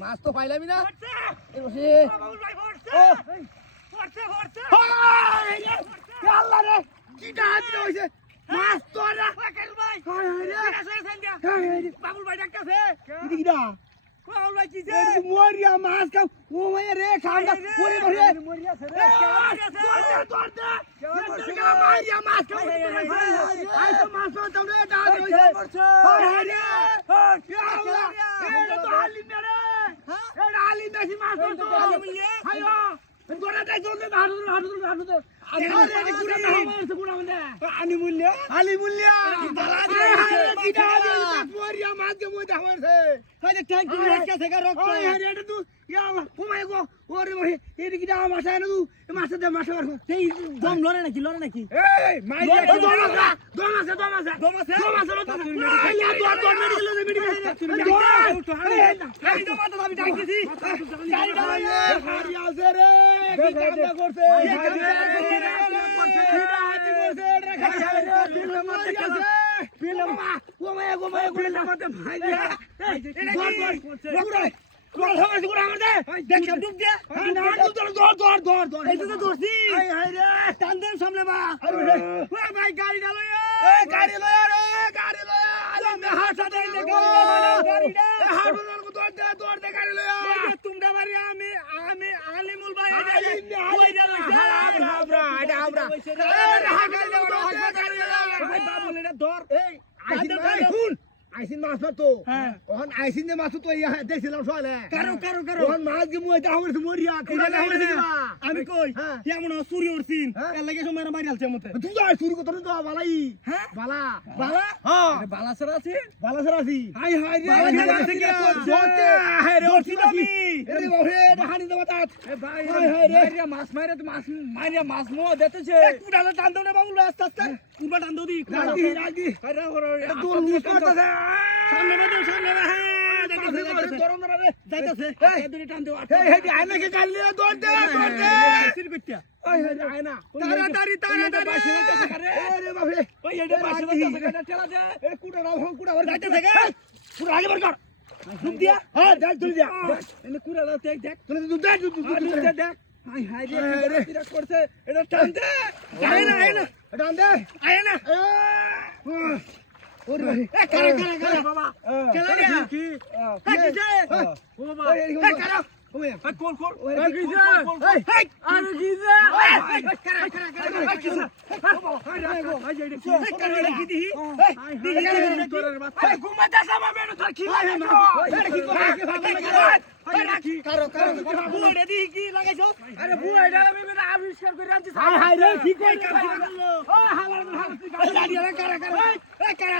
মাছ তো পাইলামই না এই বসে বাবুল ভাই পড়ছে ও পড়ছে পড়ছে আল্লাহ রে কি ডাক হইছে মাছ তো না কাল ভাই হায় হায় রে আছে সন্ধ্যা হায় হায় রে বাবুল ভাই ডাকতেছে কি কিডা বাবুল ভাই কি যে এই মরিয়া মাছ খাও ও ভাই রে ঠান্ডা ওরে বসে মরিয়া আছে রে তোর দে মারিয়া মাছ খাও আই তো মাছ তো রে ডাক হইছে হায় হায় রে আল্লাহ এটা তো আলি মেরে এটা আলি দেশি মাছ তো হায়ো গোড়া তাই চলতে হাঁটু আলি মূল্য বালা দে কিটা দে মরিয়া মাছ কে মই দামারছে হাই ট্যাঙ্ক রাখা থেকে রক্ত ওই আরে এটা তুই ইয়া আল্লাহ ও মাই গো ওরে ভাই এটা কিটা মাছ আইনা তুই মাছ দে মাছ মার এই দম লড়ে নাকি এই মাইয়া দম আছে দর এই দম তো আমি ডাকতেছি গাড়িটা মারিয়া আছে রে কি কামটা করছে আইসিন মাছ না তো ওখান আইসিন যে মাছ তো ইয়া দেখছিলাম সকালে কারো ওখান মাছ কি মুই দাহরে মরিয়া কোনা দাহরে দিবা আমি কই কেমন চুরি উঠছিন এর লাগে সময় মারি আলছে মতে তুই যা শুরু করতে তো বালাই হ্যাঁ বালা বালা হ্যাঁ বালা সারা আছে বালা সরাসি হাই হাই রে বালা থেকে করতে হে রে আমি এরে বাহে হানি দেবা তাত এ ভাই হাই হাই রে মারিয়া মাছ মাইরে তো মাছ মো দেতেছে কুড়ালে টান দাও না বাবু আস্তে আস্তে কুড়া টান দাও দি রাজি আরে ওরে এটা দোল মুস করতেছে সামনে হ্যাঁ গরম না রে যাইতাছে এই দুই টান দাও এই হে আইনা কি গালি দৌড় দে সির কইতা ওই হে আইনা তাড়াতাড়ি আরে বাহে ওই এটা পাশে বসে ঠেলা দে এ কুড়া রাও কুড়া ওর যাইতাছে গে কুড়া আগে বার কর দুধ দিয়া হ্যাঁ দেখ তুই দিয়া এনে কুড়া দাও দেখ তুই দুধ দে দেখ হাই হাই রে বিরাট করছে এটা টান দে আয় না এটা আন দে আয় না ওরে ভাই এ কারা বাবা খেলা রে কি কিছে ও বাবা এ কারা ওই কল ওই কিছে এই আরে কিছে কারা কিছে কারা কি দি ঘুমাতে সামা বেনো তোর কি কারো বুড়ে দি কি লাগাইছো আরে বুড়াইডা আমি আবিষ্কার করে আনছি হাই হাই রে কি কই ও হালার হাল কারা কারা